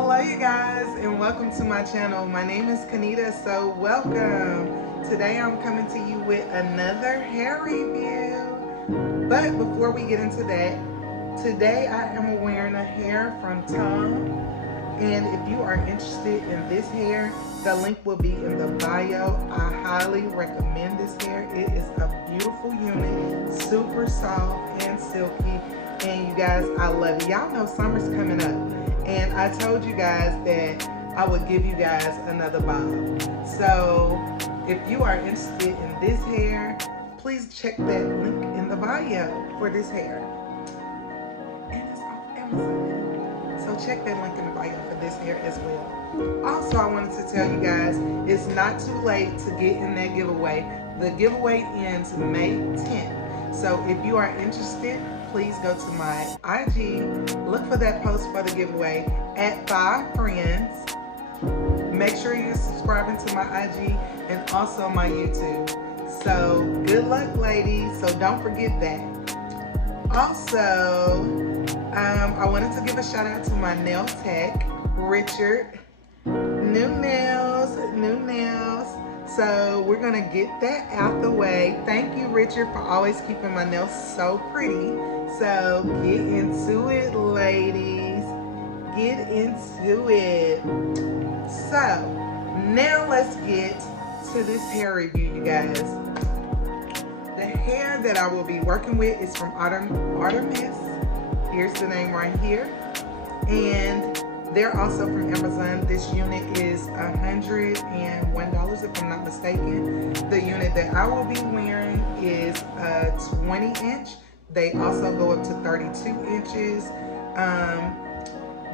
Hello you guys, and welcome to my channel. My name is Kanita, so welcome. Today I'm coming to you with another hair review. But before we get into that, today I am wearing a hair from Tom. And if you are interested in this hair, the link will be in the bio. I highly recommend this hair. It is a beautiful unit, super soft and silky. And you guys, I love it. Y'all know summer's coming up. And I told you guys that I would give you guys another bob. So if you are interested in this hair, please check that link in the bio for this hair. And it's off Amazon. So check that link in the bio for this hair as well. Also, I wanted to tell you guys, it's not too late to get in that giveaway. The giveaway ends May 10th. So if you are interested, please go to my IG, look for that post for the giveaway at 5 friends. Make sure you're subscribing to my IG and also my YouTube. So good luck, ladies. So don't forget that. Also, I wanted to give a shout out to my nail tech, Richard. New nails, new nails. So we're gonna get that out the way. Thank you, Richard, for always keeping my nails so pretty. So get into it, ladies. Get into it. So now let's get to this hair review, you guys. The hair that I will be working with is from ARIETIS. Here's the name right here. And they're also from Amazon. This unit is $101 if I'm not mistaken. The unit that I will be wearing is a 20-inch. They also go up to 32 inches.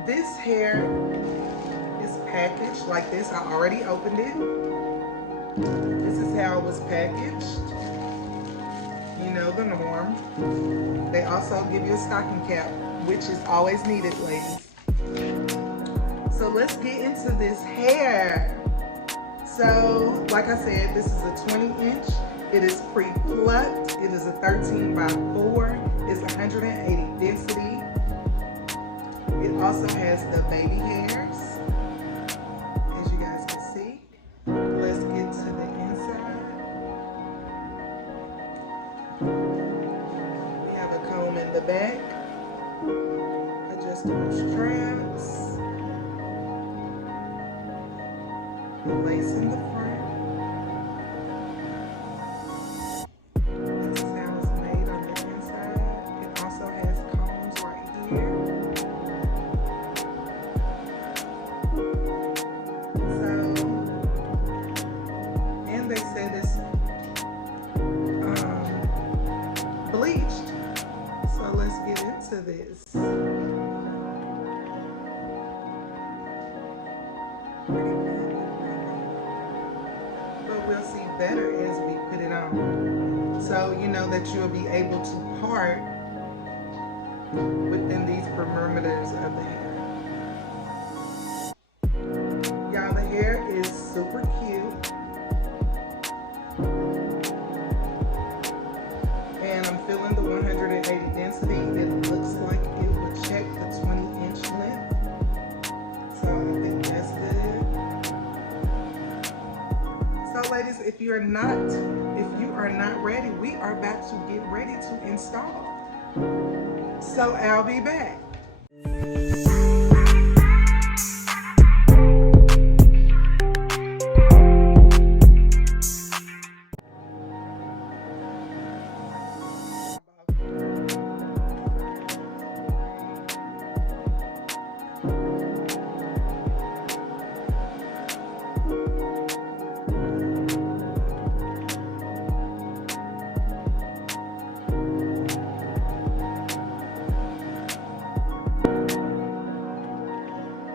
This hair is packaged like this. I already opened it. This is how it was packaged. You know the norm. They also give you a stocking cap, which is always needed, ladies. So let's get into this hair. So, like I said, this is a 20-inch. It is pre-plucked. It is a 13 by 4. It's 180 density. It also has the baby hairs, as you guys can see. Let's get to the inside. We have a comb in the back, adjustable straps, lace in the front. This is how it's made on the inside. It also has combs right here. So, and they said it's bleached. So let's get into this. We'll see better as we put it on. So you know that you'll be able to part within these perimeters of the hair. Y'all, the hair is super cute. And I'm feeling the 180 density. It looks like it would check the 20-inch length. So I think that's good. So ladies, if you are not ready, we are about to get ready to install. So I'll be back.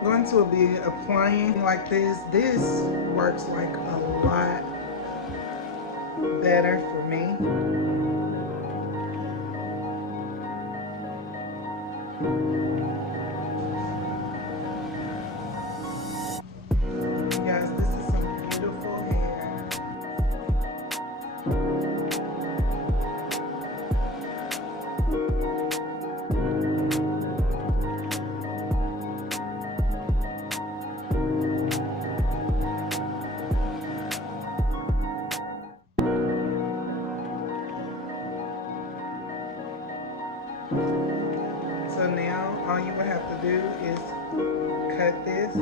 Going to be applying like this. This works like a lot better for me. Guys, this is some beautiful hair. is cut this.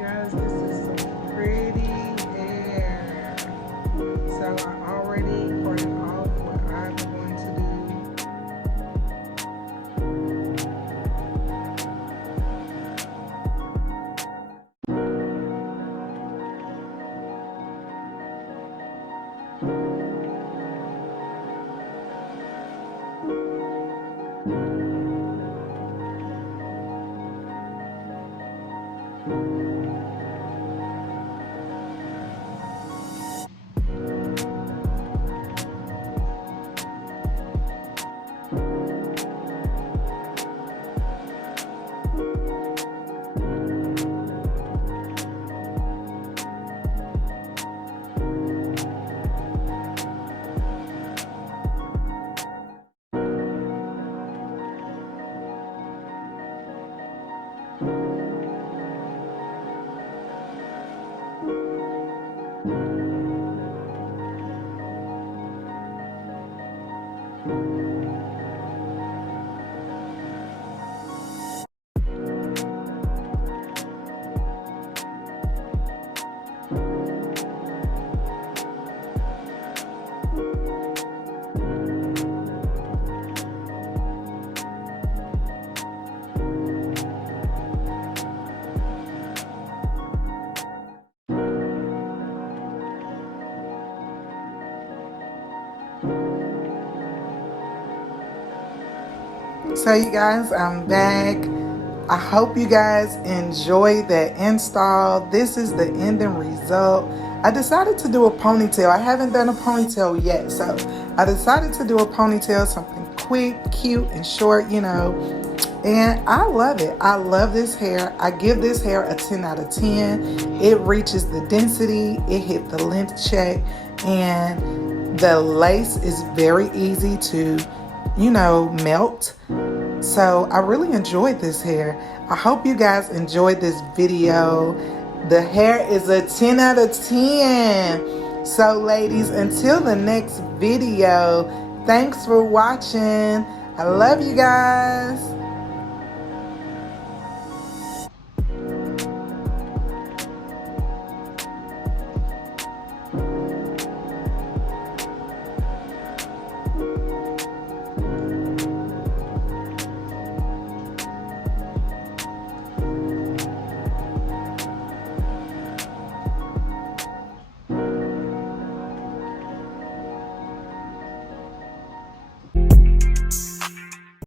Guys, this is some pretty hair. So I already burned off what I'm going to do. So you guys, I'm back. I hope you guys enjoyed the install. This is the ending result. I decided to do a ponytail. I haven't done a ponytail yet, so I decided to do a ponytail, something quick, cute, and short, you know. And I love it. I love this hair. I give this hair a 10 out of 10. It reaches the density. It hit the length check. And the lace is very easy to, you know, melt. So I really enjoyed this hair. I hope you guys enjoyed this video. The hair is a 10 out of 10. So ladies, until the next video, thanks for watching. I love you guys.